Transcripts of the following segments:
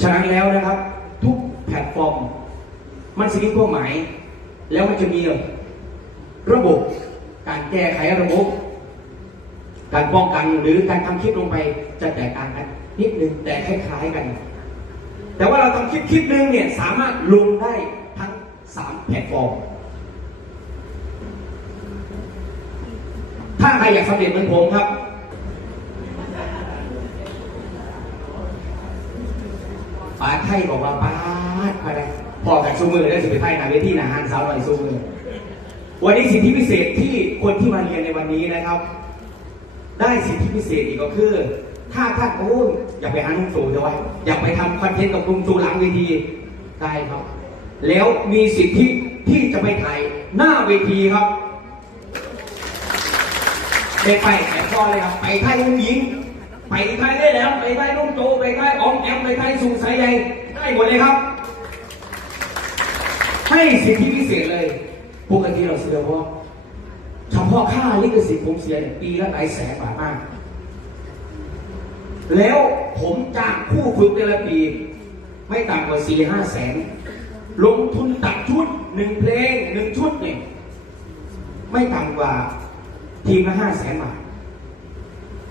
ฉะนั้นแล้วนะครับ ทุกแพลตฟอร์ม มันสิ่งที่เป้าหมาย แล้วมันจะมีระบบการแก้ไขระบบ การป้องกันหรือการทำคลิปลงไปจะแตกต่างกัน นิดนึงแต่คล้ายๆกัน แต่ว่าเราทำคลิปคลิปหนึ่งเนี่ยสามารถลงได้ทั้งสามแพลตฟอร์ม ถ้าใครอยากสำเร็จเหมือนผมครับ ป้าไทยบอกว่าป้าดมาได้พอกันซูมือได้สิไปไทยนาเวทีนาฮันสาวหน่อยซูมือวันนี้สิทธิพิเศษที่คนที่มาเรียนในวันนี้นะครับ ได้สิทธิพิเศษอีกก็คือ ถ้าท่านโอ้ยอยากไปหาลุงตู่จะไว้อยากไปทำคอนเทนต์กับลุงตู่หลังเวทีได้ครับ แล้วมีสิทธิที่จะไปถ่ายหน้าเวทีครับไปไปแข่งก็เลยครับไปไทยลุงหญิง ไปไทยได้แล้ว ไปไทยลุงโจไปไทย ไปไทยสุงสายใยได้หมดเลยครับ ให้สิทธิพิเศษเลย ปกติเราเสียว่าเฉพาะค่าลิขสิทธิ์ผมเสียเนี่ยปีละหลายแสนบาทมาก แล้วผมจ้างผู้ฝึกแต่ละปี ไม่ต่ำกว่าสี่ห้าแสน ลงทุนตัดชุดหนึ่งเพลงหนึ่งชุดเนี่ยไม่ต่ำกว่าทีมละห้าแสนบาท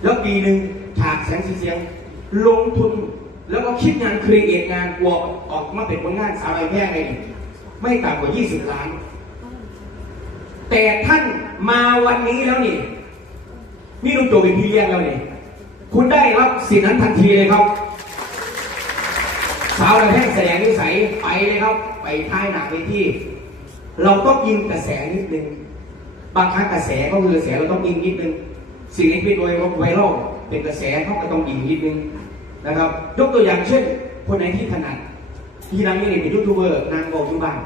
แล้วปีหนึ่งฉากแสงสีเสียง ลงทุน แล้วก็คิดงานครีเอทงานกลัวออกมาเป็นผลงานสาวไอ้แพร่ไงนี่ไม่ต่ำกว่า 20 ล้าน แต่ท่านมาวันนี้แล้วนี่นี่ลุงโจเป็นพี่เลี้ยงแล้วนี่คุณได้รับสิ่งนั้นทันทีเลยครับ สาวไอ้แพร่แสดงนิสัยไปเลยครับ ไปท้ายหนักไปที่ เราต้องยิงกระแสนิดนึงบางครั้งกระแสก็คือกระแสเราต้องยิงนิดนึงสิ่งที่เป็นไวรัลเป็นกระแสเขาก็ต้องยิงนิดนึง นะครับ ยกตัวอย่างเช่น คนไหนที่ถนัดที่นั่งนี่เป็นยูทูบเบอร์นางบอกอยู่บ้าน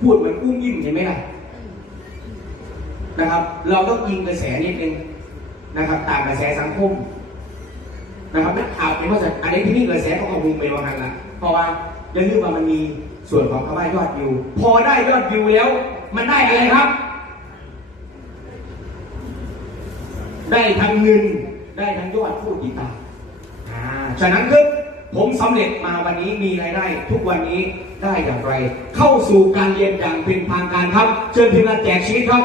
พูดเหมือนกุ้งยิ้มเห็นไหมล่ะนะครับ เราต้องยิงกระแสนิดนึงนะครับตามกระแสสังคมนะครับนักข่าวเป็นว่าะอันนี้ที่นี่กระแสเขาก็คงไปว่างันละเพราะว่าอย่าลืมว่ามันมีส่วนของคำว่ายอดวิว พอได้ยอดวิวแล้ว มันได้อะไรครับ ได้ทั้งเงินได้ทั้งยอดผู้ติดตามอ่า ฉะนั้นคือผมสำเร็จมาวันนี้มีรายได้ ทุกวันนี้ได้อย่างไร เข้าสู่การเรียนอย่างเป็นทางการครับ เชิญทีมงานแจกชีวิตครับ